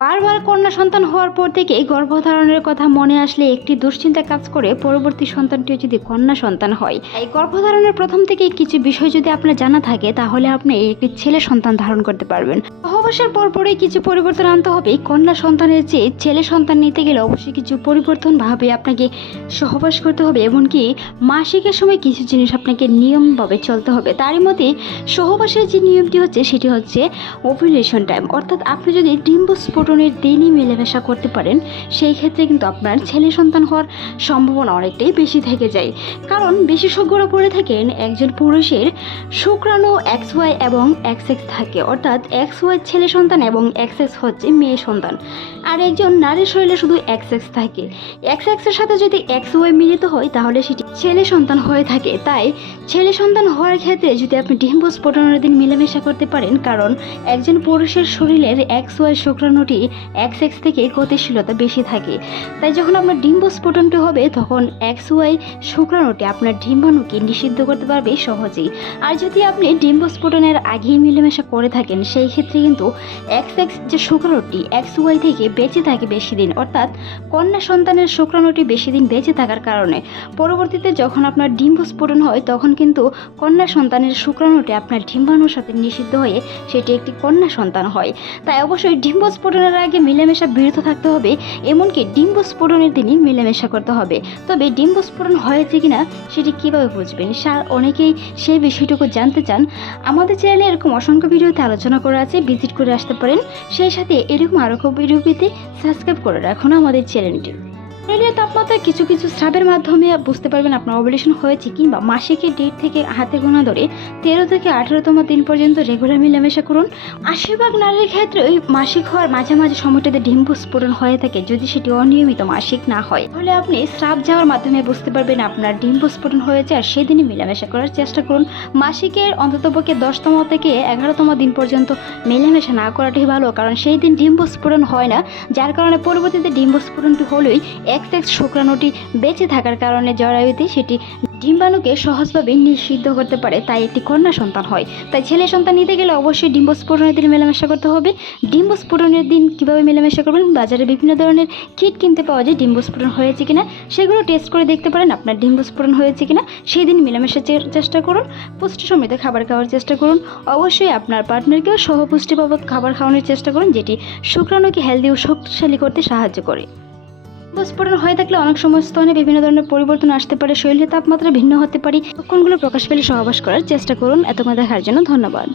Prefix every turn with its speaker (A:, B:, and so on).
A: বারবার কন্যা সন্তান হওয়ার পর থেকেই গর্ভধারণের কথা মনে আসলে একটি দুশ্চিন্তা কাজ করে, পরবর্তী সন্তানটিও যদি কন্যা সন্তান হয়। এই গর্ভধারণের প্রথম থেকেই কিছু বিষয় যদি আপনার জানা থাকে, তাহলে আপনি একটি ছেলে সন্তান ধারণ করতে পারবেন। সহবাসের পর পরেই কিছু পরিবর্তন আনতে হবে। কন্যা সন্তানের চেয়ে ছেলে সন্তান নিতে গেলে অবশ্যই কিছু পরিবর্তন ভাবে আপনাকে সহবাস করতে হবে, এমনকি মাসিকের সময় কিছু জিনিস আপনাকে নিয়মভাবে চলতে হবে। তারই মধ্যে সহবাসের যে নিয়মটি হচ্ছে, সেটি হচ্ছে ওভুলেশন টাইম অর্থাৎ আপনি যদি ডিম্ব স্ফোটনের দিনই মেলামেশা করতে পারেন, সেই ক্ষেত্রে কিন্তু আপনার ছেলে সন্তান হওয়ার সম্ভাবনা অনেকটাই বেশি থেকে যায়। কারণ বিশেষজ্ঞরা বলে থাকেন, একজন পুরুষের শুক্রাণু এক্স ওয়াই এবং এক্স এক্স থাকে। অর্থাৎ এক্স ওয়াই ছেলে সন্তান এবং এক্স এক্স হচ্ছে মেয়ে সন্তান। আর একজন নারীর শরীরে শুধু এক্স এক্স থাকে। এক্স এক্সের সাথে যদি এক্স ওয়াই মিলিত হয়, তাহলে সেটি ছেলে সন্তান হয়ে থাকে। তাই ছেলে সন্তান হওয়ার ক্ষেত্রে যদি আপনি ডিম্ব স্ফোটনের দিন মিলেমিশা করতে পারেন, কারণ একজন পুরুষের শরীরের এক্স ওয়াই শুক্রাণুটি এক্স এক্স থেকে গতিশীলতা বেশি থাকে। তাই যখন আপনার ডিম্ব স্ফোটনটি হবে, তখন এক্স ওয়াই শুক্রাণুটি আপনার ডিম্বাণুকে নিষিদ্ধ করতে পারবে সহজেই। আর যদি আপনি ডিম্ব স্ফোটনের আগেই মিলেমেশা করে থাকেন, সেই ক্ষেত্রে কিন্তু এক্স এক্স যে শুক্রাণুটি এক্স ওয়াই থেকে বেঁচে থাকে বেশি দিন, অর্থাৎ কন্যা সন্তানের শুক্রাণুটি বেশি দিন বেঁচে থাকার কারণে। পরবর্তীতে যখন আপনার ডিম্ব স্ফোটন হয়, তখন কিন্তু কন্যা সন্তানের শুক্রাণুটি আপনার ডিম্বাণুর সাথে নিষিদ্ধ হয়ে সেটি একটি কন্যা সন্তান হয়। তাই অবশ্যই ডিম্ব স্ফোটনের আগে মিলেমিশা বিরত থাকতে হবে, এমনকি ডিম্ব স্ফোটনের দিনই মেলামেশা করতে হবে। তবে ডিম্ব স্ফোরণ হয়েছে কিনা সেটি কীভাবে বুঝবেন? সার অনেকেই সেই বিষয়টুকু জানতে চান। আমাদের চ্যানেলে এরকম অসংখ্য ভিডিওতে আলোচনা করা আছে, ভিজিট করে আসতে পারেন। সেই সাথে এরকম আরও ভিডিও পেতে সাবস্ক্রাইব করে রাখুন আমাদের চ্যানেলটি। শরীরের তাপমাত্রা কিছু কিছু স্রাবের মাধ্যমে বুঝতে পারবেন আপনার ওভুলেশন হয়েছে কিংবা মাসিকের ডেট থেকে হাতে গোনা ধরে তেরো থেকে আঠেরোতম দিন পর্যন্ত রেগুলার মিলামেশা করুন। আশীর্বাদ নারীর ক্ষেত্রে ওই মাসিক হওয়ার মাঝে মাঝে সময়টাতে ডিম্বু স্ফোরণ হয়ে থাকে যদি সেটি অনিয়মিত মাসিক না হয়। তাহলে আপনি স্রাব যাওয়ার মাধ্যমে বুঝতে পারবেন আপনার ডিম্ব স্ফোরণ হয়েছে আর সেদিনই মিলামেশা করার চেষ্টা করুন। মাসিকের অন্ততপক্ষে দশতম থেকে এগারোতম দিন পর্যন্ত মেলামেশা না করাটাই ভালো, কারণ সেই দিন ডিম্বু স্ফোরণ হয় না, যার কারণে পরবর্তীতে ডিম্ব স্ফোটনটি হলেই এক্স এক্স শুক্রাণুটি বেঁচে থাকার কারণে জরায়ুতে সেটি ডিম্বাণুকে সহজভাবে নিষিদ্ধ করতে পারে, তাই একটি কন্যা সন্তান হয়। তাই ছেলে সন্তান নিতে গেলে অবশ্যই ডিম্ব স্ফোটনের দিন মেলামেশা করতে হবে। ডিম্ব স্ফোটনের দিন কীভাবে মেলামেশা করবেন? বাজারে বিভিন্ন ধরনের কিট কিনতে পাওয়া যায়, ডিম্ব স্ফোটন হয়েছে কিনা সেগুলো টেস্ট করে দেখতে পারেন, আপনার ডিম্ব স্ফোটন হয়েছে কিনা সেই দিন মেলামেশার চেষ্টা করুন। পুষ্টি সমৃদ্ধ খাবার খাওয়ার চেষ্টা করুন। অবশ্যই আপনার পার্টনারকেও সহপুষ্টিপাবক খাবার খাওয়ানোর চেষ্টা করুন, যেটি শুক্রাণুকে হেলদি ও শক্তিশালী করতে সাহায্য করে। স্ফোটন হয়ে থাকলে অনেক সময় স্তনে বিভিন্ন ধরনের পরিবর্তন আসতে পারে, শরীরে তাপমাত্রা ভিন্ন হতে পারে। লক্ষণগুলো প্রকাশ পেলে সহবাস করার চেষ্টা করুন। এতক্ষণ দেখার জন্য ধন্যবাদ।